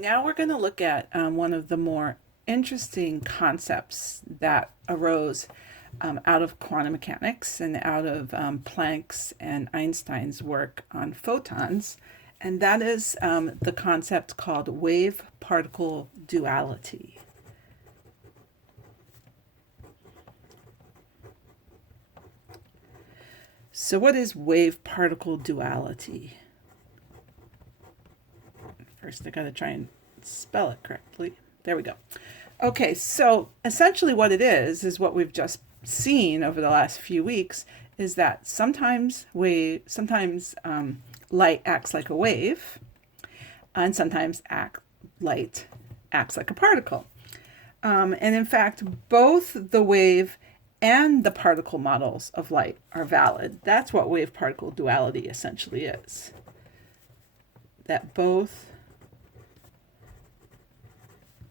Now we're going to look at one of the more interesting concepts that arose out of quantum mechanics and out of Planck's and Einstein's work on photons, and that is the concept called wave-particle duality. So what is wave-particle duality? First, I got to try and spell it correctly. There we go. Okay, so essentially what it is what we've just seen over the last few weeks, is that sometimes light acts like a wave, and sometimes light acts like a particle. And in fact, both the wave and the particle models of light are valid. That's what wave-particle duality essentially is. That both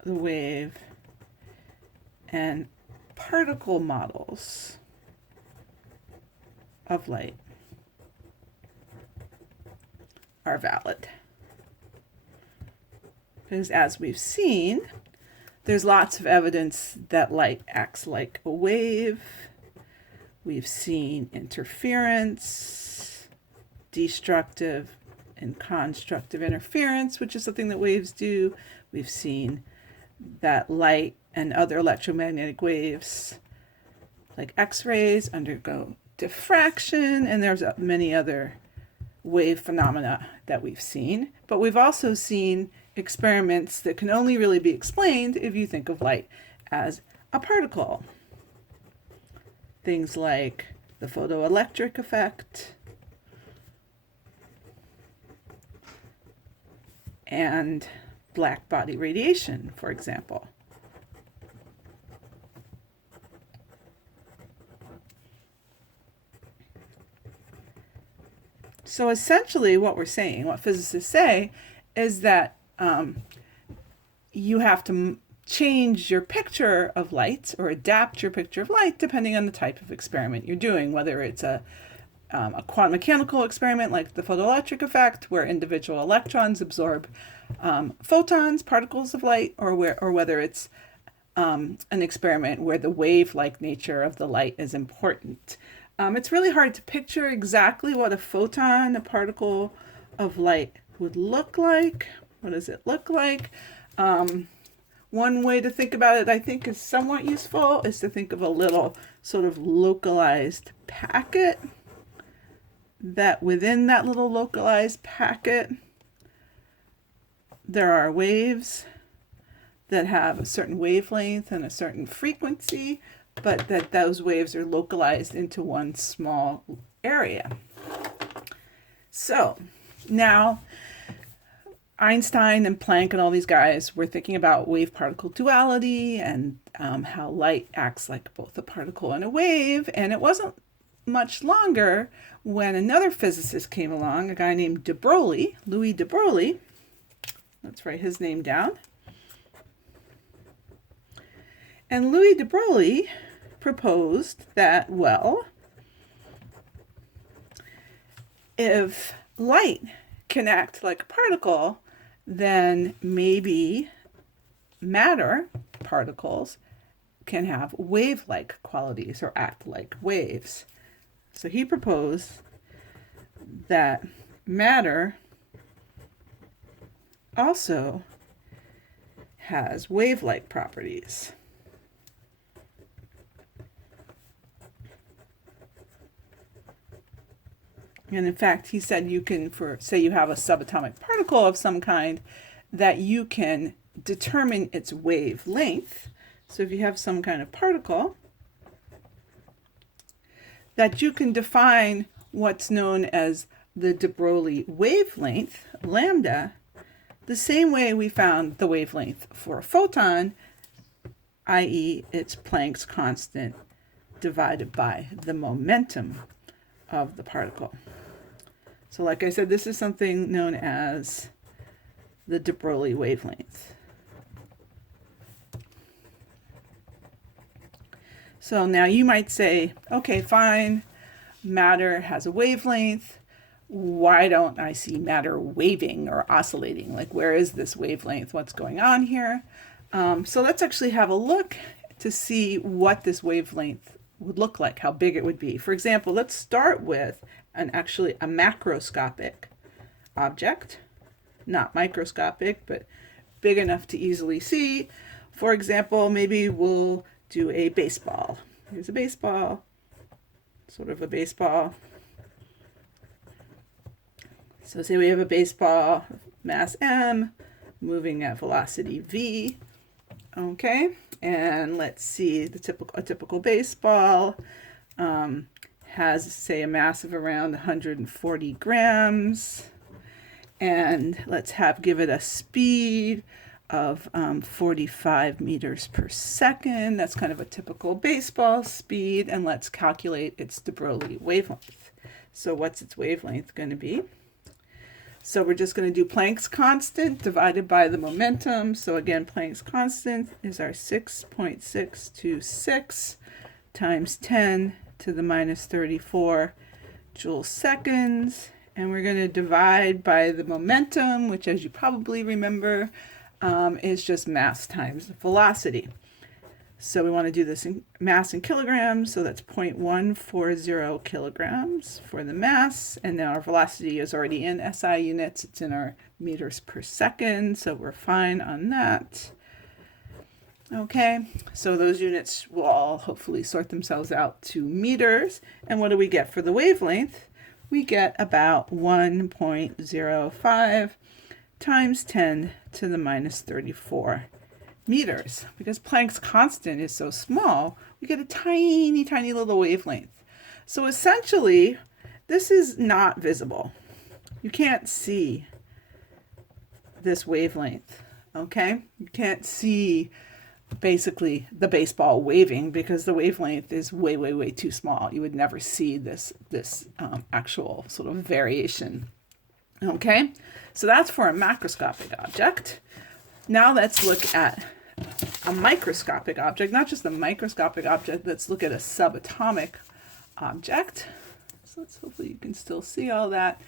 the wave and particle models of light are valid. Because as we've seen, there's lots of evidence that light acts like a wave. We've seen interference, destructive and constructive interference, which is something that waves do. We've seen that light and other electromagnetic waves, like X-rays, undergo diffraction, and there's many other wave phenomena that we've seen. But we've also seen experiments that can only really be explained if you think of light as a particle. Things like the photoelectric effect and black body radiation, for example. So essentially what we're saying, what physicists say, is that you have to change your picture of light or adapt your picture of light depending on the type of experiment you're doing, whether it's a quantum mechanical experiment like the photoelectric effect, where individual electrons absorb photons, particles of light, or whether it's an experiment where the wave-like nature of the light is important. It's really hard to picture exactly what a photon, a particle of light, would look like. What does it look like? One way to think about it, I think, is somewhat useful, is to think of a little sort of localized packet, that within that little localized packet, there are waves that have a certain wavelength and a certain frequency, but that those waves are localized into one small area. So now Einstein and Planck and all these guys were thinking about wave-particle duality and how light acts like both a particle and a wave. And it wasn't much longer when another physicist came along, a guy named de Broglie, Louis de Broglie. Let's write his name down. And Louis de Broglie proposed that, well, if light can act like a particle, then maybe matter particles can have wave-like qualities or act like waves. So he proposed that matter also has wave-like properties. And in fact, he said you can, say you have a subatomic particle of some kind, that you can determine its wavelength. So if you have some kind of particle, that you can define what's known as the de Broglie wavelength, lambda, the same way we found the wavelength for a photon, i.e. it's Planck's constant divided by the momentum of the particle. So like I said, this is something known as the de Broglie wavelength. So now you might say, okay, fine, matter has a wavelength, why don't I see matter waving or oscillating? Like, where is this wavelength? What's going on here? So let's actually have a look to see what this wavelength would look like, how big it would be. For example, let's start with actually a macroscopic object, not microscopic, but big enough to easily see. For example, maybe we'll do a baseball. Here's a baseball, sort of a baseball. So say we have a baseball, mass m, moving at velocity v. Okay, and let's see, a typical baseball has, say, a mass of around 140 grams, and let's give it a speed of 45 meters per second. That's kind of a typical baseball speed, and let's calculate its de Broglie wavelength. So what's its wavelength going to be? So we're just going to do Planck's constant divided by the momentum. So again, Planck's constant is our 6.626 times 10 to the minus 34 joule seconds. And we're going to divide by the momentum, which, as you probably remember, is just mass times velocity. So we want to do this in mass in kilograms, so that's 0.140 kilograms for the mass, and now our velocity is already in SI units, it's in our meters per second, so we're fine on that. Okay, so those units will all hopefully sort themselves out to meters, and what do we get for the wavelength? We get about 1.05 times 10 to the minus 34 meters. Because Planck's constant is so small, we get a tiny, tiny little wavelength. So essentially, this is not visible. You can't see this wavelength, okay? You can't see basically the baseball waving because the wavelength is way, way, way too small. You would never see this actual sort of variation, okay? So that's for a macroscopic object. Now let's look at a microscopic object, not just a microscopic object. Let's look at a subatomic object. So hopefully you can still see all that.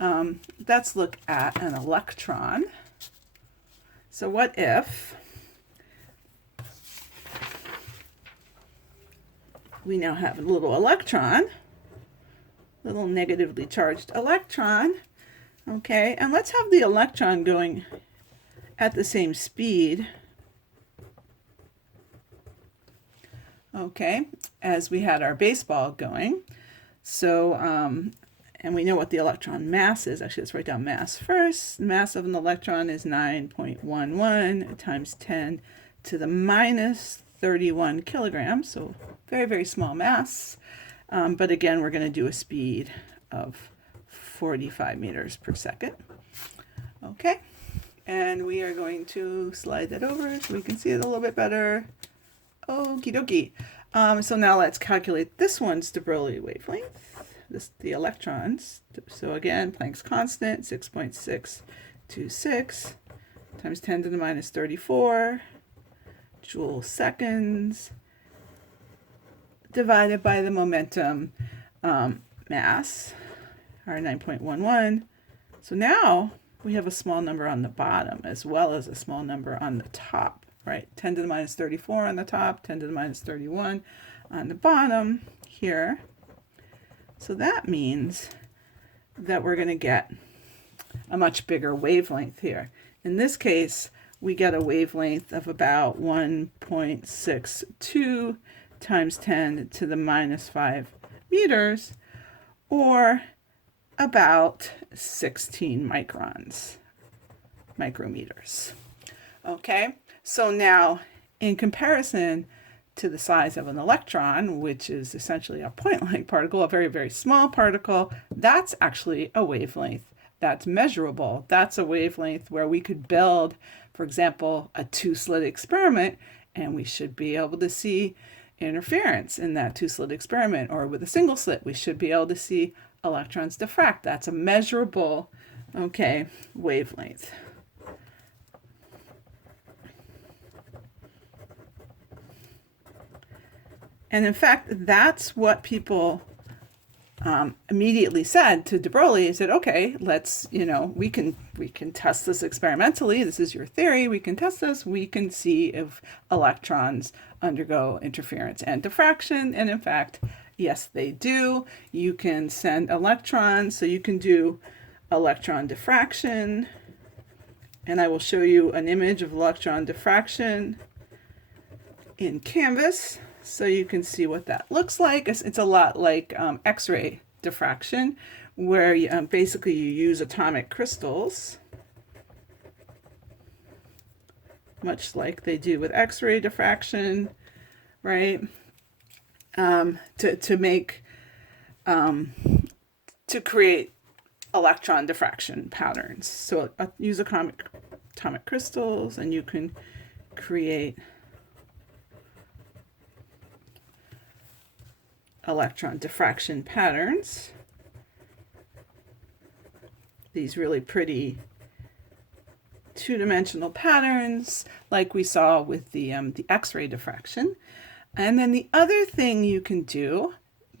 Let's look at an electron. So what if we now have a little electron, little negatively charged electron, okay, and let's have the electron going at the same speed, okay, as we had our baseball going. So, and we know what the electron mass is. Actually, let's write down mass first. The mass of an electron is 9.11 times 10 to the minus 31 kilograms. So very, very small mass. But again, we're going to do a speed of 45 meters per second. Okay. And we are going to slide that over so we can see it a little bit better. Okie dokie. So now let's calculate this one's de Broglie wavelength. The electrons. So again, Planck's constant, 6.626 times 10 to the minus 34 joule seconds divided by the momentum mass, our 9.11. So now we have a small number on the bottom as well as a small number on the top, right? 10 to the minus 34 on the top, 10 to the minus 31 on the bottom here. So that means that we're going to get a much bigger wavelength here. In this case, we get a wavelength of about 1.62 times 10 to the minus 5 meters, or about 16 micrometers. Okay, so now in comparison to the size of an electron, which is essentially a point-like particle, a very, very small particle, that's actually a wavelength that's measurable. That's a wavelength where we could build, for example, a two-slit experiment, and we should be able to see interference in that two-slit experiment. Or with a single slit, we should be able to see electrons diffract. That's a measurable, okay, wavelength. And in fact, that's what people immediately said to de Broglie, he said, okay, let's, we can test this experimentally. This is your theory. We can test this. We can see if electrons undergo interference and diffraction. And in fact, yes, they do. You can send electrons, so you can do electron diffraction. And I will show you an image of electron diffraction in Canvas, so you can see what that looks like. It's a lot like X-ray diffraction, where basically you use atomic crystals, much like they do with X-ray diffraction, right? To make to create electron diffraction patterns. So use atomic crystals, and you can create electron diffraction patterns. These really pretty two-dimensional patterns like we saw with the X-ray diffraction. And then the other thing you can do,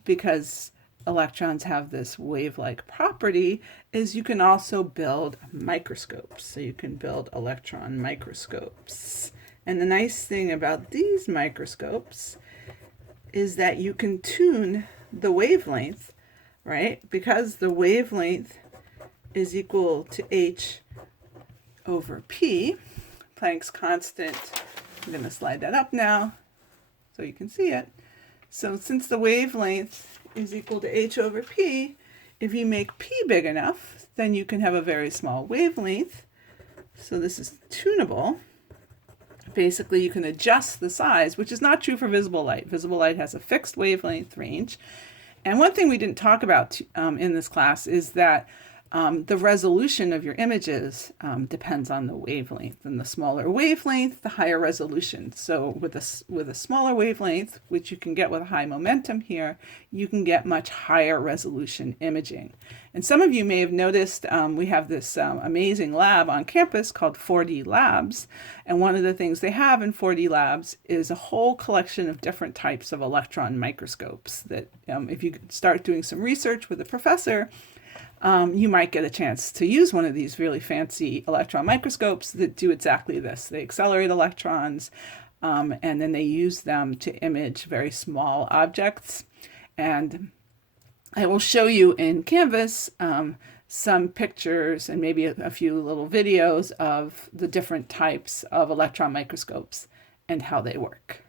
because electrons have this wave-like property, is you can also build microscopes. So you can build electron microscopes. And the nice thing about these microscopes is that you can tune the wavelength, right? Because the wavelength is equal to h over p, Planck's constant. I'm going to slide that up now so you can see it. So since the wavelength is equal to h over p, if you make p big enough, then you can have a very small wavelength. So this is tunable. Basically, you can adjust the size, which is not true for visible light. Visible light has a fixed wavelength range. And one thing we didn't talk about in this class is that the resolution of your images depends on the wavelength. And the smaller wavelength, the higher resolution. So with a smaller wavelength, which you can get with a high momentum here, you can get much higher resolution imaging. And some of you may have noticed we have this amazing lab on campus called 4D Labs. And one of the things they have in 4D Labs is a whole collection of different types of electron microscopes that if you start doing some research with a professor, you might get a chance to use one of these really fancy electron microscopes that do exactly this. They accelerate electrons, and then they use them to image very small objects. And I will show you in Canvas some pictures and maybe a few little videos of the different types of electron microscopes and how they work.